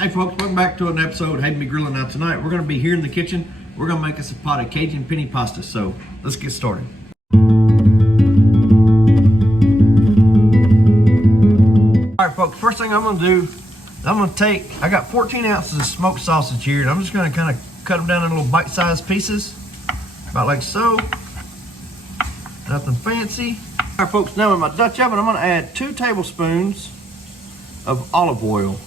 Hey folks, welcome back to an episode of Hey Me Grilling. Now tonight we're going to be here in the kitchen. We're going to make us a pot of Cajun penne pasta. So let's get started. Alright folks, first thing I'm going to do, I got 14 ounces of smoked sausage here, and I'm just going to kind of cut them down in little bite-sized pieces, about like so. Nothing fancy. Alright folks, now in my Dutch oven I'm going to add 2 tablespoons of olive oil.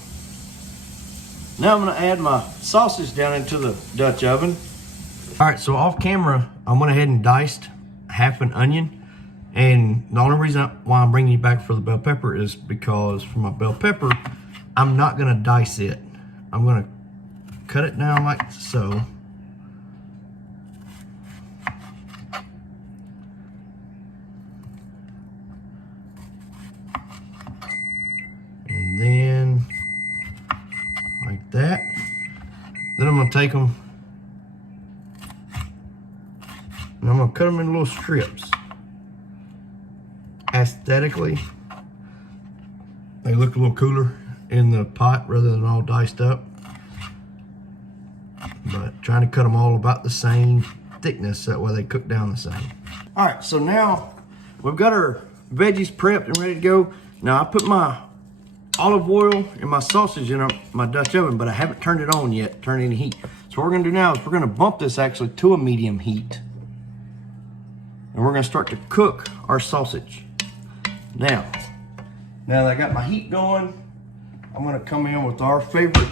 Now I'm going to add my sausage down into the Dutch oven. Alright, so off camera, I went ahead and diced half an onion. And the only reason why I'm bringing you back for the bell pepper is because for my bell pepper, I'm not going to dice it. I'm going to cut it down like so. And then like that. Then I'm going to take them and I'm going to cut them in little strips. Aesthetically, they look a little cooler in the pot rather than all diced up. But trying to cut them all about the same thickness, that way they cook down the same. All right, so now we've got our veggies prepped and ready to go. Now I put my olive oil and my sausage in my Dutch oven, but I haven't turned it on yet, turned any heat. So what we're gonna do now is we're gonna bump this actually to a medium heat. And we're gonna start to cook our sausage. Now that I got my heat going, I'm gonna come in with our favorite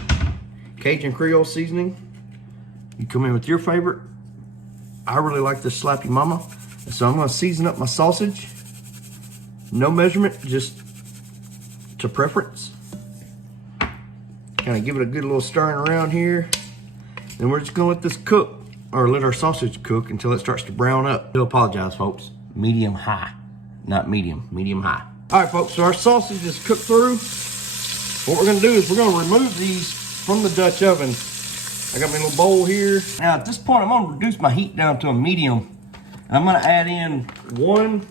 Cajun Creole seasoning. You come in with your favorite. I really like this Slappy Mama. So I'm gonna season up my sausage. No measurement, just to preference. Kind of give it a good little stirring around here. Then we're just gonna let this cook, or let our sausage cook until it starts to brown up. I do apologize, folks. Medium high, not medium, medium high. All right, folks, so our sausage is cooked through. What we're gonna do is we're gonna remove these from the Dutch oven. I got my little bowl here. Now at this point, I'm gonna reduce my heat down to a medium. And I'm gonna add in 1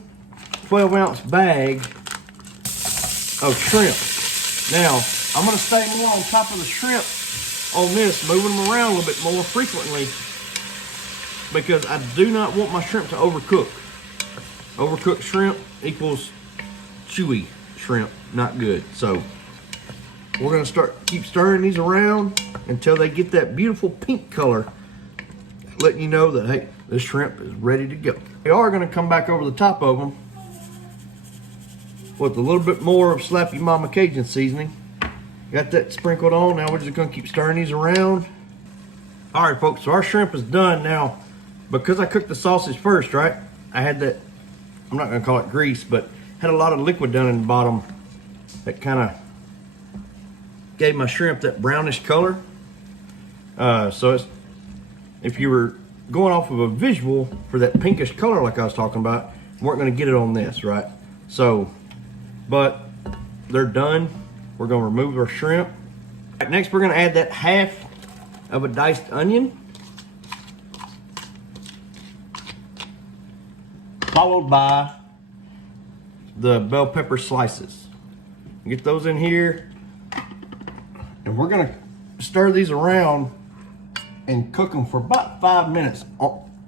12-ounce bag of shrimp. Now, I'm gonna stay more on top of the shrimp on this, moving them around a little bit more frequently, because I do not want my shrimp to overcook. Overcooked shrimp equals chewy shrimp, not good. So we're gonna keep stirring these around until they get that beautiful pink color, letting you know that, hey, this shrimp is ready to go. We are gonna come back over the top of them with a little bit more of Slappy Mama Cajun seasoning. Got that sprinkled on. Now we're just gonna keep stirring these around. All right, folks, so our shrimp is done. Now, because I cooked the sausage first, right? I had that, I'm not gonna call it grease, but had a lot of liquid down in the bottom that kind of gave my shrimp that brownish color. So if you were going off of a visual for that pinkish color like I was talking about, you weren't gonna get it on this, right? So, but they're done. We're gonna remove our shrimp. Right, next we're gonna add that half of a diced onion, followed by the bell pepper slices. Get those in here, and we're gonna stir these around and cook them for about 5 minutes,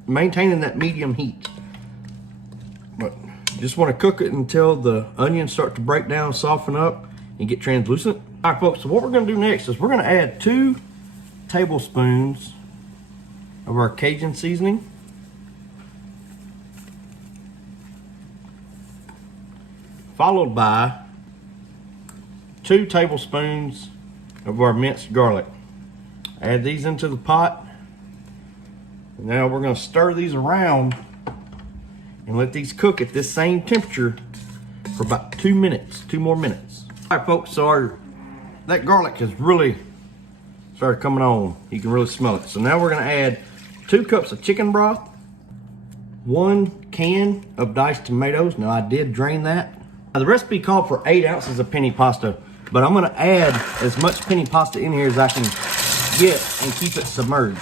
maintaining that medium heat. But just want to cook it until the onions start to break down, soften up, and get translucent. All right, folks, so what we're gonna do next is we're gonna add 2 tablespoons of our Cajun seasoning. Followed by 2 tablespoons of our minced garlic. Add these into the pot. Now we're gonna stir these around and let these cook at this same temperature for about 2 minutes, 2 more minutes. All right, folks, so that garlic has really started coming on. You can really smell it. So now we're gonna add 2 cups of chicken broth, 1 can of diced tomatoes. Now I did drain that. Now, the recipe called for 8 ounces of penne pasta, but I'm gonna add as much penne pasta in here as I can get and keep it submerged.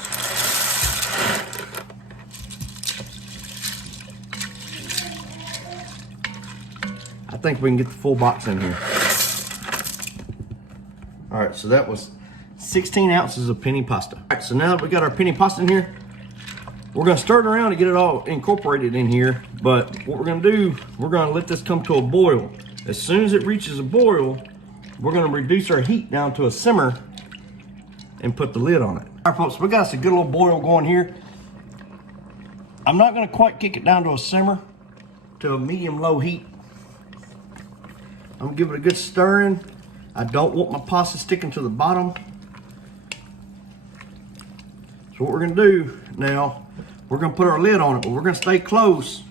I think we can get the full box in here. All right, so that was 16 ounces of penne pasta. All right, so now that we got our penne pasta in here, we're gonna stir it around to get it all incorporated in here. But what we're gonna do, we're gonna let this come to a boil. As soon as it reaches a boil, we're gonna reduce our heat down to a simmer and put the lid on it. All right, folks, we got us a good little boil going here. I'm not gonna quite kick it down to a simmer, to a medium-low heat. I'm gonna give it a good stirring. I don't want my pasta sticking to the bottom. So what we're gonna do now, we're gonna put our lid on it, but we're gonna stay close.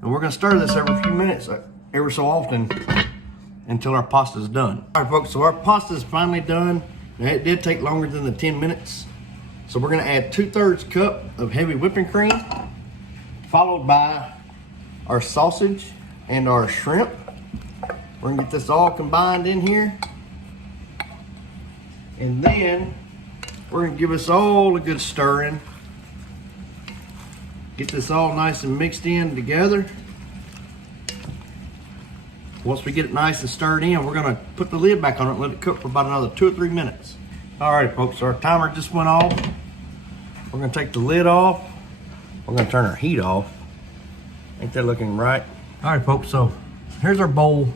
And we're gonna stir this every few minutes, every so often, until our pasta is done. All right, folks, so our pasta is finally done. Now, it did take longer than the 10 minutes. So we're gonna add 2/3 cup of heavy whipping cream, followed by our sausage and our shrimp. We're gonna get this all combined in here. And then we're gonna give us all a good stirring. Get this all nice and mixed in together. Once we get it nice and stirred in, we're gonna put the lid back on it and let it cook for about another 2 or 3 minutes. All right, folks, so our timer just went off. We're gonna take the lid off. We're gonna turn our heat off. Ain't that looking right? All right, folks, so here's our bowl.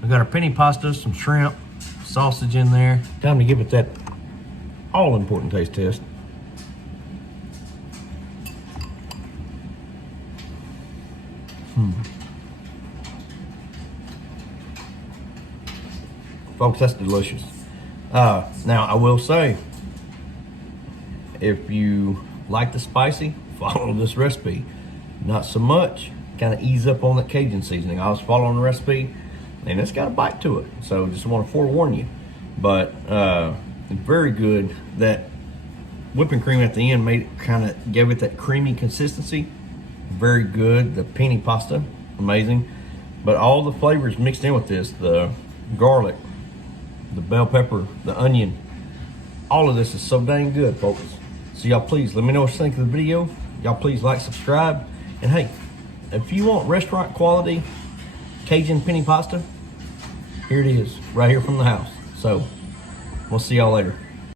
We got our penne pasta, some shrimp, sausage in there. Time to give it that all-important taste test. Folks, that's delicious. Now, I will say, if you like the spicy, follow this recipe. Not so much, kind of ease up on that Cajun seasoning. I was following the recipe, and it's got a bite to it. So just want to forewarn you. But very good. That whipping cream at the end made it kind of, gave it that creamy consistency. Very good. The penne pasta, amazing. But all the flavors mixed in with this, the garlic, the bell pepper, the onion, all of this is so dang good, folks. So y'all please let me know what you think of the video. Y'all please like, subscribe, and hey, if you want restaurant quality Cajun penne pasta, here it is, right here from the house. So we'll see y'all later.